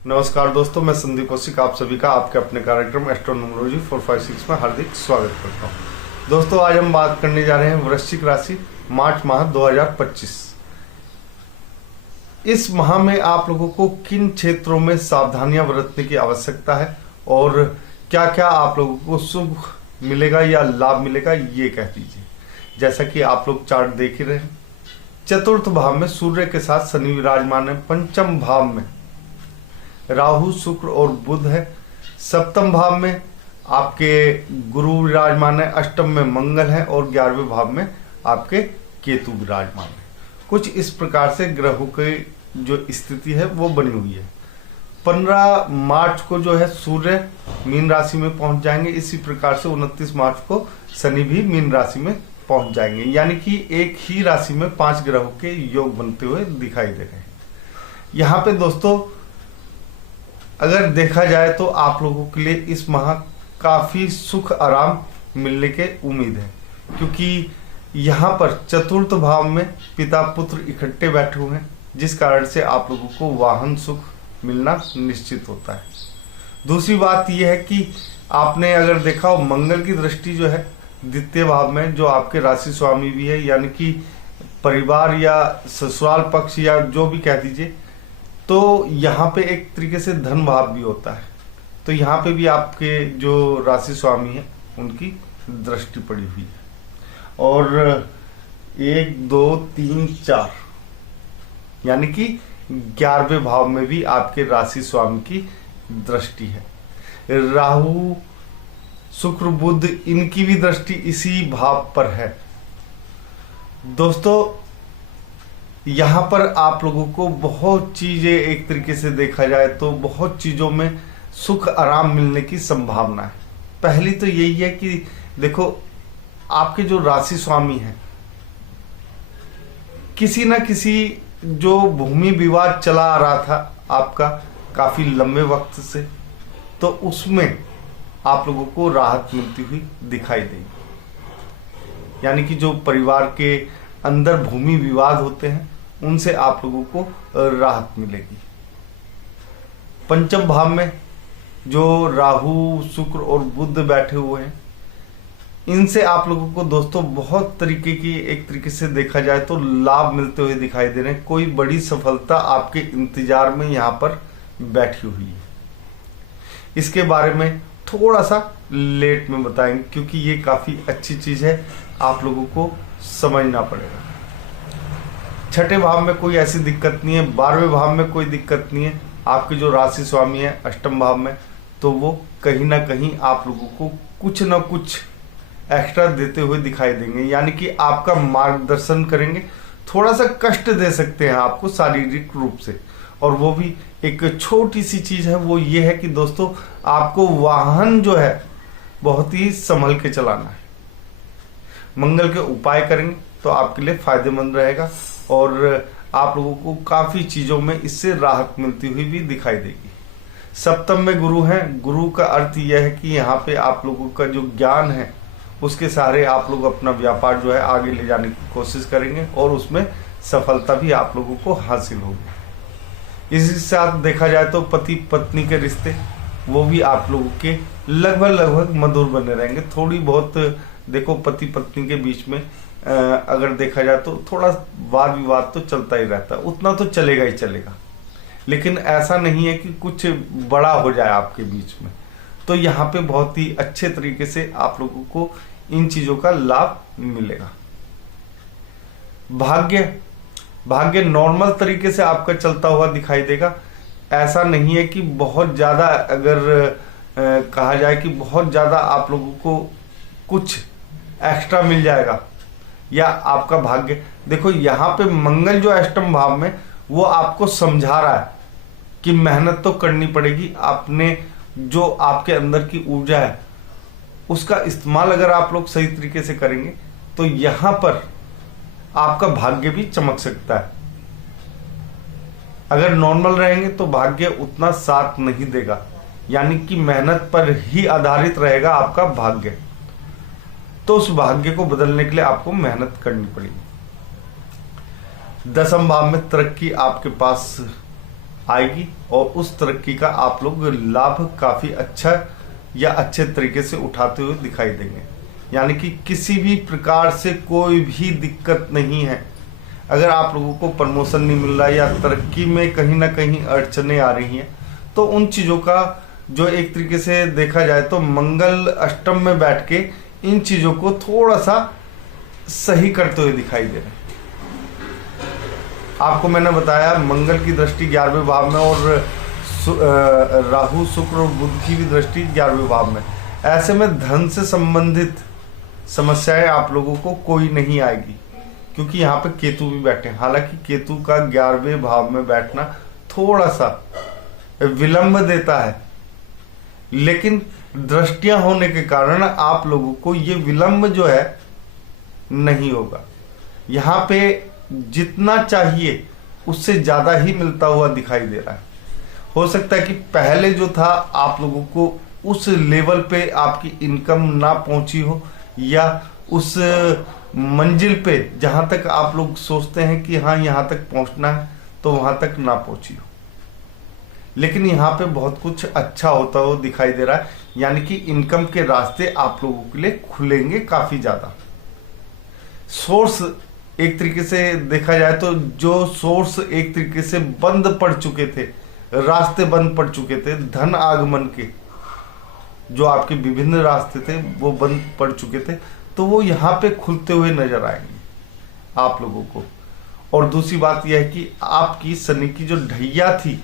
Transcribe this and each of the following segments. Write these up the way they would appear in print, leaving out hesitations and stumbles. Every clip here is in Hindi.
नमस्कार दोस्तों, मैं संदीप कौशिक आप सभी का आपके अपने कार्यक्रम एस्ट्रोनॉमोलॉजी 456 में हार्दिक स्वागत करता हूं। दोस्तों, आज हम बात करने जा रहे हैं वृश्चिक राशि मार्च माह 2025। इस माह में आप लोगों को किन क्षेत्रों में सावधानियां बरतने की आवश्यकता है और क्या क्या आप लोगों को शुभ मिलेगा या लाभ मिलेगा, ये कह दीजिए। जैसा कि आप लोग चार्ट देख ही रहे हैं, चतुर्थ भाव में सूर्य के साथ शनि विराजमान है, पंचम भाव में राहु शुक्र और बुध है, सप्तम भाव में आपके गुरु विराजमान है, अष्टम में मंगल है और 11वें भाव में आपके केतु विराजमान है। कुछ इस प्रकार से ग्रहों की जो स्थिति है वो बनी हुई है। 15 मार्च को जो है सूर्य मीन राशि में पहुंच जाएंगे। इसी प्रकार से 29 मार्च को शनि भी मीन राशि में पहुंच जाएंगे, यानी कि एक ही राशि में 5 ग्रहों के योग बनते हुए दिखाई दे रहे हैं। यहाँ पे दोस्तों अगर देखा जाए तो आप लोगों के लिए इस माह काफी सुख आराम मिलने के उम्मीद है, क्योंकि यहाँ पर चतुर्थ भाव में पिता पुत्र इकट्ठे बैठे हुए हैं, जिस कारण से आप लोगों को वाहन सुख मिलना निश्चित होता है। दूसरी बात यह है कि आपने अगर देखा हो, मंगल की दृष्टि जो है द्वितीय भाव में, जो आपके राशि स्वामी भी है, यानी कि परिवार या ससुराल पक्ष या जो भी कह दीजिए, तो यहाँ पे एक तरीके से धन भाव भी होता है। तो यहाँ पे भी आपके जो राशि स्वामी है उनकी दृष्टि पड़ी हुई है। और 1 2 3 4 यानी कि 11वें भाव में भी आपके राशि स्वामी की दृष्टि है। राहु शुक्र बुध इनकी भी दृष्टि इसी भाव पर है। दोस्तों, यहाँ पर आप लोगों को बहुत चीजें, एक तरीके से देखा जाए तो बहुत चीजों में सुख आराम मिलने की संभावना है। पहली तो यही है कि देखो, आपके जो राशि स्वामी हैं, किसी ना किसी जो भूमि विवाद चला आ रहा था आपका काफी लंबे वक्त से, तो उसमें आप लोगों को राहत मिलती हुई दिखाई देगी। यानी कि जो परिवार के अंदर भूमि विवाद होते हैं उनसे आप लोगों को राहत मिलेगी। पंचम भाव में जो राहु शुक्र और बुध बैठे हुए हैं, इनसे आप लोगों को दोस्तों बहुत तरीके की, एक तरीके से देखा जाए तो लाभ मिलते हुए दिखाई दे रहे हैं। कोई बड़ी सफलता आपके इंतजार में यहाँ पर बैठी हुई है। इसके बारे में थोड़ा सा लेट में बताएंगे, क्योंकि ये काफी अच्छी चीज है, आप लोगों को समझना पड़ेगा। छठे भाव में कोई ऐसी दिक्कत नहीं है, 12वें भाव में कोई दिक्कत नहीं है। आपके जो राशि स्वामी है अष्टम भाव में, तो वो कहीं ना कहीं आप लोगों को कुछ ना कुछ एक्स्ट्रा देते हुए दिखाई देंगे, यानी कि आपका मार्गदर्शन करेंगे। थोड़ा सा कष्ट दे सकते हैं आपको शारीरिक रूप से, और वो भी एक छोटी सी चीज है, वो ये है कि दोस्तों आपको वाहन जो है बहुत ही संभल के चलाना है। मंगल के उपाय करेंगे तो आपके लिए फायदेमंद रहेगा और आप लोगों को काफी चीजों में इससे राहत मिलती हुई भी दिखाई देगी। सप्तम में गुरु है। गुरु का अर्थ यह है कि यहाँ पे आप लोगों का जो ज्ञान है उसके सहारे आप लोग अपना व्यापार जो है आगे ले जाने की कोशिश करेंगे और उसमें सफलता भी आप लोगों को हासिल होगी। इसी साथ देखा जाए तो पति पत्नी के रिश्ते, वो भी आप लोगों के लगभग मधुर बने रहेंगे। थोड़ी बहुत देखो, पति पत्नी के बीच में अगर देखा जाए तो थोड़ा वाद विवाद तो चलता ही रहता है, उतना तो चलेगा ही चलेगा, लेकिन ऐसा नहीं है कि कुछ बड़ा हो जाए आपके बीच में। तो यहाँ पे बहुत ही अच्छे तरीके से आप लोगों को इन चीजों का लाभ मिलेगा। भाग्य नॉर्मल तरीके से आपका चलता हुआ दिखाई देगा। ऐसा नहीं है कि बहुत ज्यादा, अगर कहा जाए कि बहुत ज्यादा आप लोगों को कुछ एक्स्ट्रा मिल जाएगा या आपका भाग्य, देखो यहाँ पे मंगल जो अष्टम भाव में, वो आपको समझा रहा है कि मेहनत तो करनी पड़ेगी। आपने जो आपके अंदर की ऊर्जा है उसका इस्तेमाल अगर आप लोग सही तरीके से करेंगे तो यहाँ पर आपका भाग्य भी चमक सकता है। अगर नॉर्मल रहेंगे तो भाग्य उतना साथ नहीं देगा, यानी कि मेहनत पर ही आधारित रहेगा आपका भाग्य। तो उस भाग्य को बदलने के लिए आपको मेहनत करनी पड़ेगी। 10वें भाव में तरक्की आपके पास आएगी और उस तरक्की का आप लोग लाभ काफी अच्छा या अच्छे तरीके से उठाते हुए दिखाई देंगे। यानी कि किसी भी प्रकार से कोई भी दिक्कत नहीं है। अगर आप लोगों को प्रमोशन नहीं मिल रहा या तरक्की में कहीं ना कहीं अड़चने आ रही हैं, तो उन चीजों का जो एक तरीके से देखा जाए तो मंगल अष्टम में बैठ के इन चीजों को थोड़ा सा सही करते हुए दिखाई दे रहे हैं। आपको मैंने बताया मंगल की दृष्टि 11वें भाव में और राहु शुक्र और बुध की भी दृष्टि 11वें भाव में। ऐसे में धन से संबंधित समस्याएं आप लोगों को कोई नहीं आएगी, क्योंकि यहाँ पे केतु भी बैठे हैं। हालांकि केतु का 11वें भाव में बैठना थोड़ा सा विलंब देता है, लेकिन दृष्टियां होने के कारण आप लोगों को ये विलंब जो है नहीं होगा। यहाँ पे जितना चाहिए उससे ज्यादा ही मिलता हुआ दिखाई दे रहा है। हो सकता है कि पहले जो था आप लोगों को उस लेवल पे आपकी इनकम ना पहुंची हो, या उस मंजिल पे जहां तक आप लोग सोचते हैं कि हाँ यहां तक पहुंचना है, तो वहां तक ना पहुंची हो। लेकिन यहाँ पे बहुत कुछ अच्छा होता हुआ दिखाई दे रहा है। यानी कि इनकम के रास्ते आप लोगों के लिए खुलेंगे काफी ज्यादा। सोर्स एक तरीके से देखा जाए तो जो सोर्स एक तरीके से बंद पड़ चुके थे, रास्ते बंद पड़ चुके थे धन आगमन के, जो आपके विभिन्न रास्ते थे वो बंद पड़ चुके थे, तो वो यहाँ पे खुलते हुए नजर आएंगे आप लोगों को। और दूसरी बात यह है कि आपकी शनि की जो ढैया थी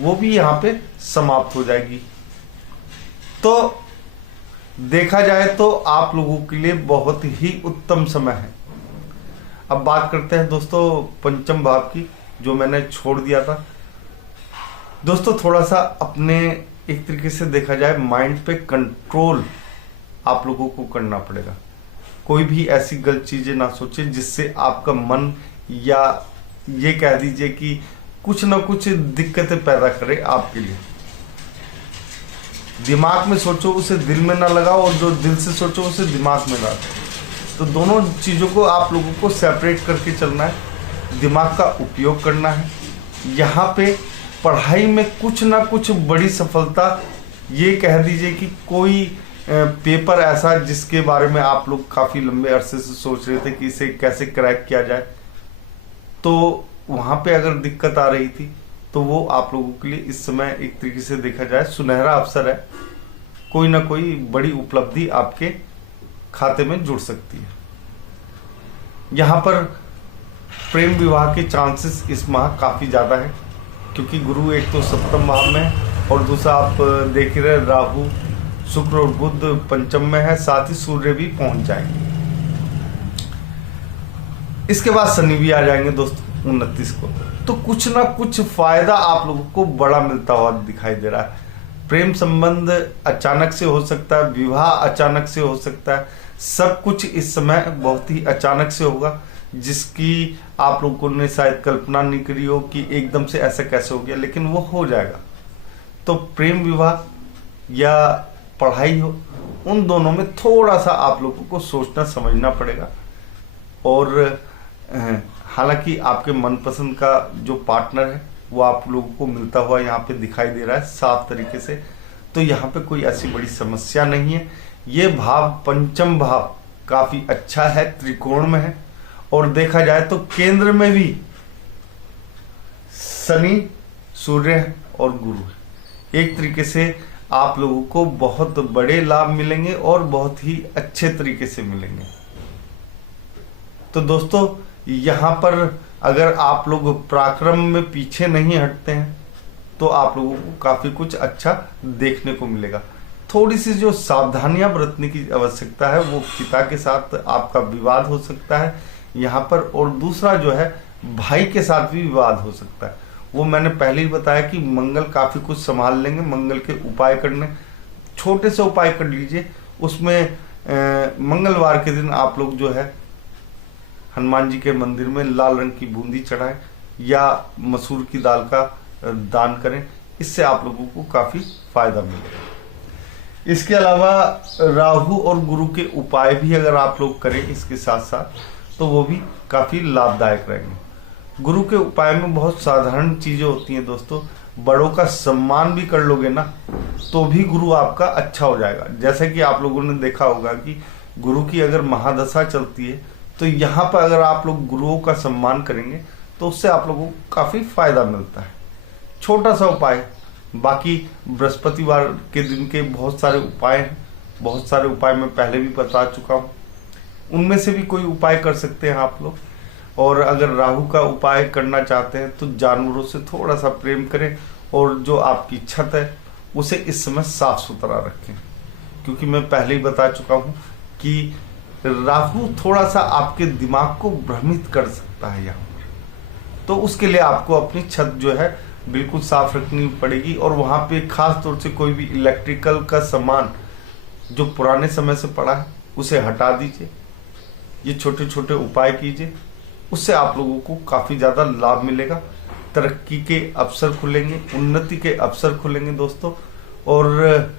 वो भी यहाँ पे समाप्त हो जाएगी। तो देखा जाए तो आप लोगों के लिए बहुत ही उत्तम समय है। अब बात करते हैं दोस्तों पंचम भाव की, जो मैंने छोड़ दिया था। दोस्तों थोड़ा सा अपने एक तरीके से देखा जाए माइंड पे कंट्रोल आप लोगों को करना पड़ेगा। कोई भी ऐसी गलत चीजें ना सोचे जिससे आपका मन, या ये कह दीजिए कि कुछ ना कुछ दिक्कतें पैदा करे आपके लिए। दिमाग में सोचो उसे दिल में ना लगाओ, और जो दिल से सोचो उसे दिमाग में ना लगाओ। तो दोनों चीजों को आप लोगों को सेपरेट करके चलना है, दिमाग का उपयोग करना है। यहाँ पे पढ़ाई में कुछ ना कुछ बड़ी सफलता, ये कह दीजिए कि कोई पेपर ऐसा जिसके बारे में आप लोग काफी लंबे अरसे से सोच रहे थे कि इसे कैसे क्रैक किया जाए, तो वहां पे अगर दिक्कत आ रही थी, तो वो आप लोगों के लिए इस समय एक तरीके से देखा जाए सुनहरा अवसर है। कोई ना कोई बड़ी उपलब्धि आपके खाते में जुड़ सकती है। यहाँ पर प्रेम विवाह के चांसेस इस माह काफी ज्यादा है, क्योंकि गुरु एक तो सप्तम भाव में है और दूसरा आप देख रहे राहु शुक्र और बुध पंचम में है, साथ ही सूर्य भी पहुंच जाएंगे। इसके बाद शनि भी आ जाएंगे दोस्तों 29 को। तो कुछ ना कुछ फायदा आप लोगों को बड़ा मिलता हुआ दिखाई दे रहा है। प्रेम संबंध अचानक से हो सकता है, विवाह अचानक से हो सकता है, सब कुछ इस समय बहुत ही अचानक से होगा, जिसकी आप लोगों ने शायद कल्पना नहीं करी हो कि एकदम से ऐसा कैसे हो गया, लेकिन वो हो जाएगा। तो प्रेम विवाह या पढ़ाई हो, उन दोनों में थोड़ा सा आप लोगों को सोचना समझना पड़ेगा। और हालांकि आपके मनपसंद का जो पार्टनर है वो आप लोगों को मिलता हुआ यहाँ पे दिखाई दे रहा है साफ तरीके से। तो यहाँ पे कोई ऐसी बड़ी समस्या नहीं है। ये भाव पंचम भाव काफी अच्छा है, त्रिकोण में है, और देखा जाए तो केंद्र में भी शनि, सूर्य और गुरु है। एक तरीके से आप लोगों को बहुत बड़े लाभ मिलेंगे और बहुत ही अच्छे तरीके से मिलेंगे। तो दोस्तों यहाँ पर अगर आप लोग पराक्रम में पीछे नहीं हटते हैं तो आप लोगों को काफी कुछ अच्छा देखने को मिलेगा। थोड़ी सी जो सावधानियां बरतने की आवश्यकता है, वो पिता के साथ आपका विवाद हो सकता है यहाँ पर, और दूसरा जो है भाई के साथ भी विवाद हो सकता है। वो मैंने पहले ही बताया कि मंगल काफी कुछ संभाल लेंगे। मंगल के उपाय करने, छोटे से उपाय कर लीजिए। उसमें मंगलवार के दिन आप लोग जो है हनुमान जी के मंदिर में लाल रंग की बूंदी चढ़ाएं या मसूर की दाल का दान करें। इससे आप लोगों को काफी फायदा मिलेगा। इसके अलावा राहु और गुरु के उपाय भी अगर आप लोग करें इसके साथ साथ, तो वो भी काफी लाभदायक रहेंगे। गुरु के उपाय में बहुत साधारण चीजें होती हैं दोस्तों। बड़ों का सम्मान भी कर लोगे ना तो भी गुरु आपका अच्छा हो जाएगा। जैसे कि आप लोगों ने देखा होगा कि गुरु की अगर महादशा चलती है तो यहाँ पर अगर आप लोग गुरुओं का सम्मान करेंगे तो उससे आप लोगों को काफी फायदा मिलता है। छोटा सा उपाय, बाकी बृहस्पतिवार के दिन के बहुत सारे उपाय हैं। बहुत सारे उपाय मैं पहले भी बता चुका हूँ, उनमें से भी कोई उपाय कर सकते हैं आप लोग। और अगर राहु का उपाय करना चाहते हैं तो जानवरों से थोड़ा सा प्रेम करें और जो आपकी छत है उसे इस समय साफ सुथरा रखें, क्योंकि मैं पहले ही बता चुका हूं कि राहु थोड़ा सा आपके दिमाग को भ्रमित कर सकता है यहाँ पर। तो उसके लिए आपको अपनी छत जो है बिल्कुल साफ रखनी पड़ेगी और वहां पे खास तौर से कोई भी इलेक्ट्रिकल का सामान जो पुराने समय से पड़ा है उसे हटा दीजिए। ये छोटे छोटे उपाय कीजिए, उससे आप लोगों को काफी ज्यादा लाभ मिलेगा। तरक्की के अवसर खुलेंगे, उन्नति के अवसर खुलेंगे दोस्तों। और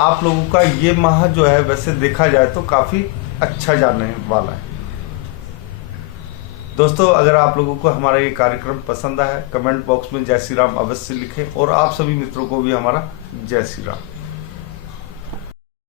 आप लोगों का ये माह जो है वैसे देखा जाए तो काफी अच्छा जाने वाला है दोस्तों। अगर आप लोगों को हमारा ये कार्यक्रम पसंद आया है, कमेंट बॉक्स में जय श्री राम अवश्य लिखें और आप सभी मित्रों को भी हमारा जय श्री राम।